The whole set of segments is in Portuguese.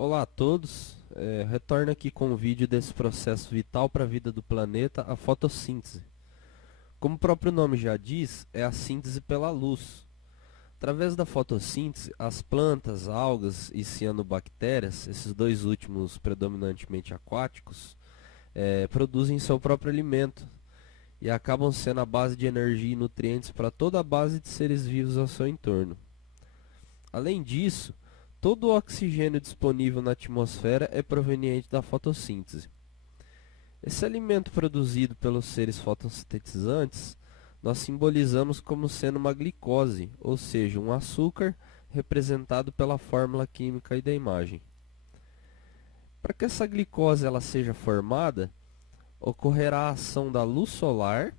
Olá a todos, retorno aqui com um vídeo desse processo vital para a vida do planeta, a fotossíntese. Como o próprio nome já diz, é a síntese pela luz. Através da fotossíntese, as plantas, algas e cianobactérias, esses dois últimos predominantemente aquáticos, produzem seu próprio alimento e acabam sendo a base de energia e nutrientes para toda a base de seres vivos ao seu entorno. Além disso, todo o oxigênio disponível na atmosfera é proveniente da fotossíntese. Esse alimento produzido pelos seres fotossintetizantes, nós simbolizamos como sendo uma glicose, ou seja, um açúcar representado pela fórmula química aí da imagem. Para que essa glicose ela seja formada, ocorrerá a ação da luz solar,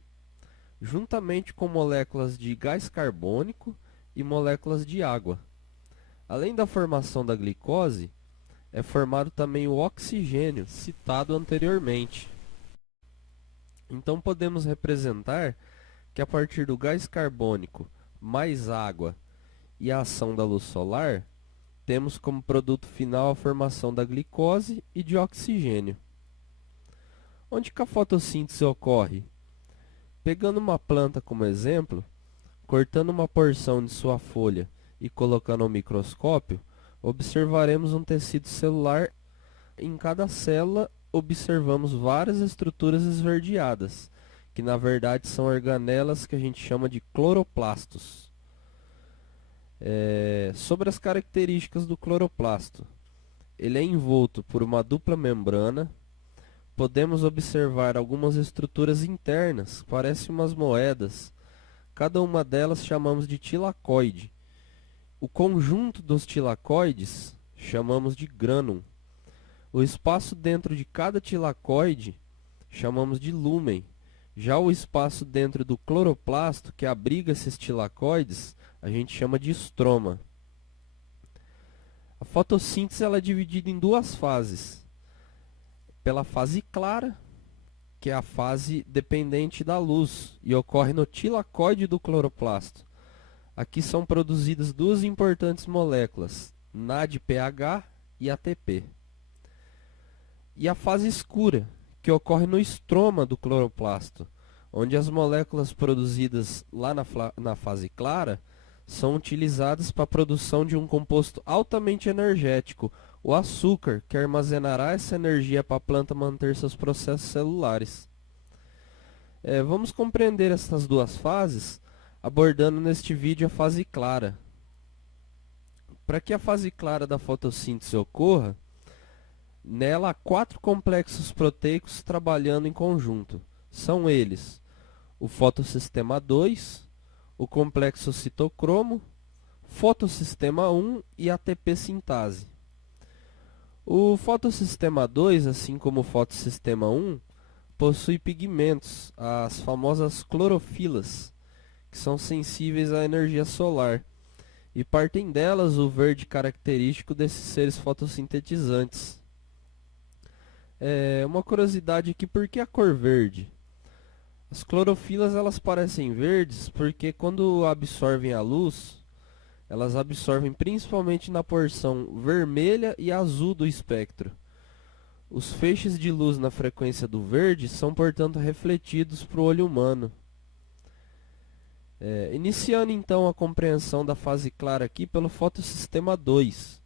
juntamente com moléculas de gás carbônico e moléculas de água. Além da formação da glicose, é formado também o oxigênio, citado anteriormente. Então podemos representar que a partir do gás carbônico mais água e a ação da luz solar, temos como produto final a formação da glicose e de oxigênio. Onde que a fotossíntese ocorre? Pegando uma planta como exemplo, cortando uma porção de sua folha e colocando ao microscópio, observaremos um tecido celular. Em cada célula, observamos várias estruturas esverdeadas, que na verdade são organelas que a gente chama de cloroplastos. Sobre as características do cloroplasto, ele é envolto por uma dupla membrana. Podemos observar algumas estruturas internas, parecem umas moedas. Cada uma delas chamamos de tilacoide. O conjunto dos tilacoides chamamos de grânum. O espaço dentro de cada tilacoide chamamos de lúmen. Já o espaço dentro do cloroplasto, que abriga esses tilacoides, a gente chama de estroma. A fotossíntese ela é dividida em duas fases. Pela fase clara, que é a fase dependente da luz, e ocorre no tilacoide do cloroplasto. Aqui são produzidas duas importantes moléculas, NADPH e ATP. E a fase escura, que ocorre no estroma do cloroplasto, onde as moléculas produzidas lá na fase clara são utilizadas para a produção de um composto altamente energético, o açúcar, que armazenará essa energia para a planta manter seus processos celulares. Vamos compreender essas duas fases abordando neste vídeo a fase clara. Para que a fase clara da fotossíntese ocorra, nela há 4 complexos proteicos trabalhando em conjunto. São eles o fotossistema 2, o complexo citocromo, fotossistema 1 e ATP sintase. O fotossistema 2, assim como o fotossistema 1, possui pigmentos, as famosas clorofilas, que são sensíveis à energia solar, e partem delas o verde característico desses seres fotossintetizantes. Uma curiosidade aqui, por que a cor verde? As clorofilas elas parecem verdes porque quando absorvem a luz, elas absorvem principalmente na porção vermelha e azul do espectro. Os feixes de luz na frequência do verde são, portanto, refletidos para o olho humano. Iniciando então a compreensão da fase clara aqui pelo fotossistema 2.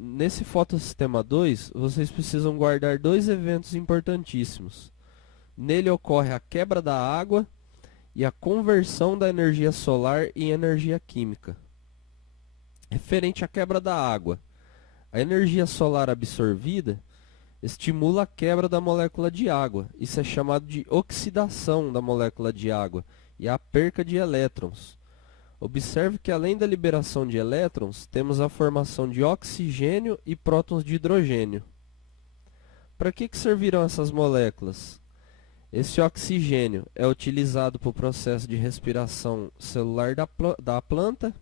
Nesse fotossistema 2, vocês precisam guardar dois eventos importantíssimos. Nele ocorre a quebra da água e a conversão da energia solar em energia química. Referente à quebra da água, a energia solar absorvida estimula a quebra da molécula de água. Isso é chamado de oxidação da molécula de água e a perca de elétrons. Observe que além da liberação de elétrons, temos a formação de oxigênio e prótons de hidrogênio. Para que servirão essas moléculas? Esse oxigênio é utilizado para o processo de respiração celular da planta.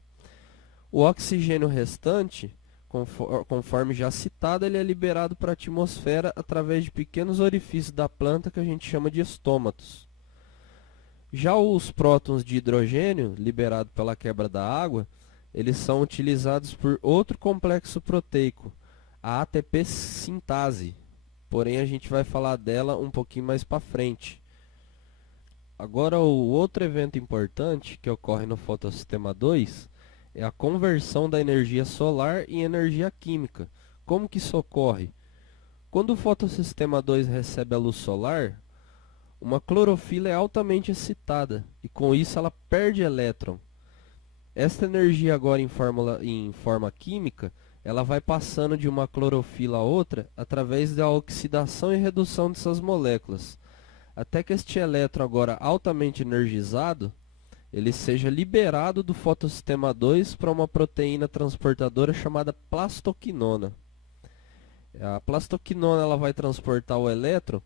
O oxigênio restante, conforme já citado, ele é liberado para a atmosfera através de pequenos orifícios da planta que a gente chama de estômatos. Já os prótons de hidrogênio, liberados pela quebra da água, eles são utilizados por outro complexo proteico, a ATP sintase. Porém, a gente vai falar dela um pouquinho mais para frente. Agora, o outro evento importante que ocorre no fotossistema 2 é a conversão da energia solar em energia química. Como que isso ocorre? Quando o fotossistema 2 recebe a luz solar, uma clorofila é altamente excitada e com isso ela perde elétron. Esta energia agora em forma química, ela vai passando de uma clorofila a outra através da oxidação e redução dessas moléculas, até que este elétron agora altamente energizado, ele seja liberado do fotossistema 2 para uma proteína transportadora chamada plastoquinona. A plastoquinona ela vai transportar o elétron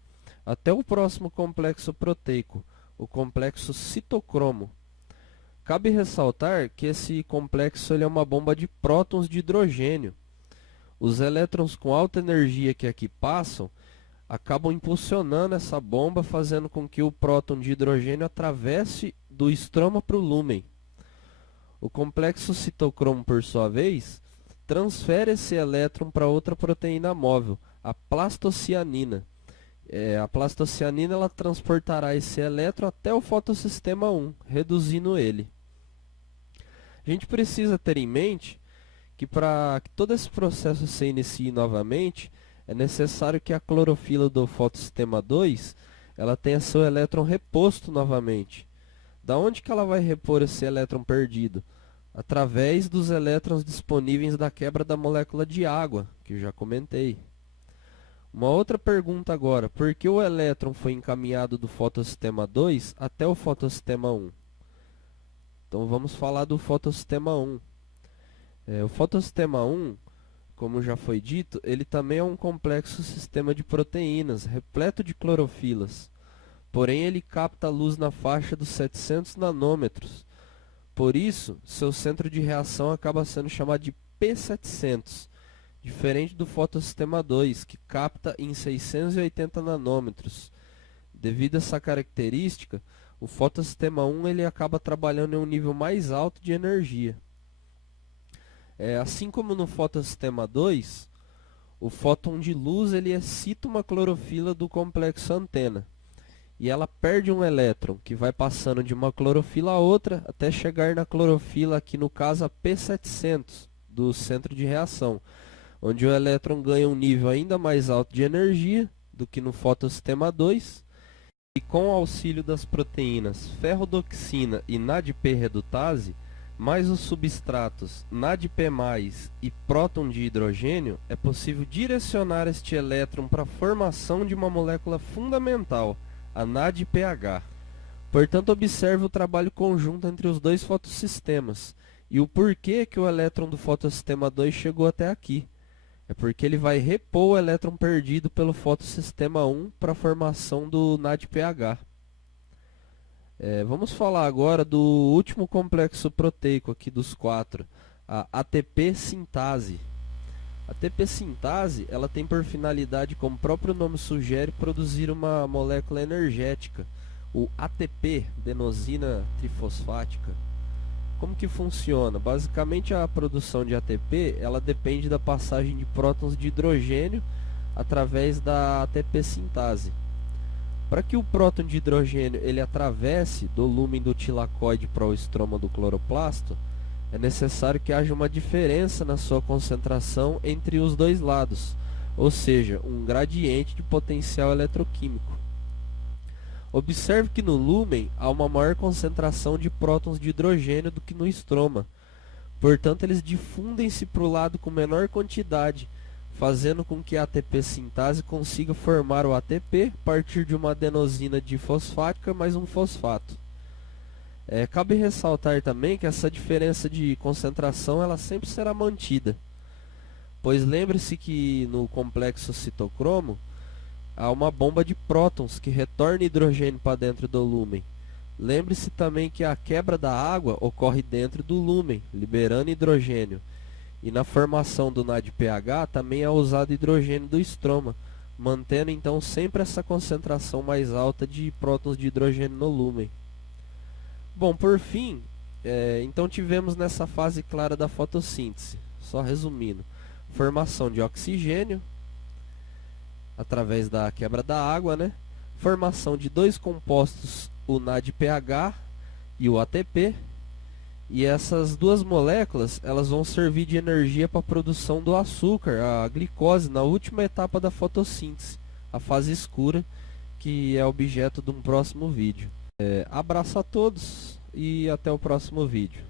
até o próximo complexo proteico, o complexo citocromo. Cabe ressaltar que esse complexo ele é uma bomba de prótons de hidrogênio. Os elétrons com alta energia que aqui passam acabam impulsionando essa bomba, fazendo com que o próton de hidrogênio atravesse do estroma para o lúmen. O complexo citocromo, por sua vez, transfere esse elétron para outra proteína móvel, a plastocianina. A plastocianina ela transportará esse elétron até o fotossistema 1, reduzindo ele. A gente precisa ter em mente que para que todo esse processo se inicie novamente, é necessário que a clorofila do fotossistema 2 ela tenha seu elétron reposto novamente. Da onde que ela vai repor esse elétron perdido? Através dos elétrons disponíveis da quebra da molécula de água, que eu já comentei. Uma outra pergunta agora, por que o elétron foi encaminhado do fotossistema 2 até o fotossistema 1? Então vamos falar do fotossistema 1. O fotossistema 1, como já foi dito, ele também é um complexo sistema de proteínas, repleto de clorofilas. Porém, ele capta a luz na faixa dos 700 nanômetros. Por isso, seu centro de reação acaba sendo chamado de P700, diferente do fotossistema 2, que capta em 680 nanômetros. Devido a essa característica, o fotossistema 1 ele acaba trabalhando em um nível mais alto de energia. Assim como no fotossistema 2, o fóton de luz ele excita uma clorofila do complexo antena. E ela perde um elétron, que vai passando de uma clorofila a outra, até chegar na clorofila, aqui no caso a P700, do centro de reação, onde o elétron ganha um nível ainda mais alto de energia do que no fotossistema 2, e com o auxílio das proteínas ferrodoxina e NADP-redutase, mais os substratos NADP+, e próton de hidrogênio, é possível direcionar este elétron para a formação de uma molécula fundamental, a NADPH. Portanto, observe o trabalho conjunto entre os dois fotossistemas e o porquê que o elétron do fotossistema 2 chegou até aqui. É porque ele vai repor o elétron perdido pelo fotossistema 1 para a formação do NADPH. Vamos falar agora do último complexo proteico aqui dos 4, a ATP sintase. A ATP sintase ela tem por finalidade, como o próprio nome sugere, produzir uma molécula energética, o ATP, adenosina trifosfática. Como que funciona? Basicamente a produção de ATP ela depende da passagem de prótons de hidrogênio através da ATP sintase. Para que o próton de hidrogênio ele atravesse do lúmen do tilacoide para o estroma do cloroplasto, é necessário que haja uma diferença na sua concentração entre os dois lados, ou seja, um gradiente de potencial eletroquímico. Observe que no lúmen há uma maior concentração de prótons de hidrogênio do que no estroma. Portanto, eles difundem-se para o lado com menor quantidade, fazendo com que a ATP sintase consiga formar o ATP a partir de uma adenosina difosfática mais um fosfato. Cabe ressaltar também que essa diferença de concentração ela sempre será mantida, pois lembre-se que no complexo citocromo há uma bomba de prótons que retorna hidrogênio para dentro do lúmen. Lembre-se também que a quebra da água ocorre dentro do lúmen, liberando hidrogênio. E na formação do NADPH também é usado hidrogênio do estroma, mantendo então sempre essa concentração mais alta de prótons de hidrogênio no lúmen. Bom, por fim, Então tivemos nessa fase clara da fotossíntese, só resumindo, formação de oxigênio através da quebra da água, né? Formação de dois compostos, o NADPH e o ATP, e essas duas moléculas elas vão servir de energia para a produção do açúcar, a glicose, na última etapa da fotossíntese, a fase escura, que é objeto de um próximo vídeo. Abraço a todos e até o próximo vídeo.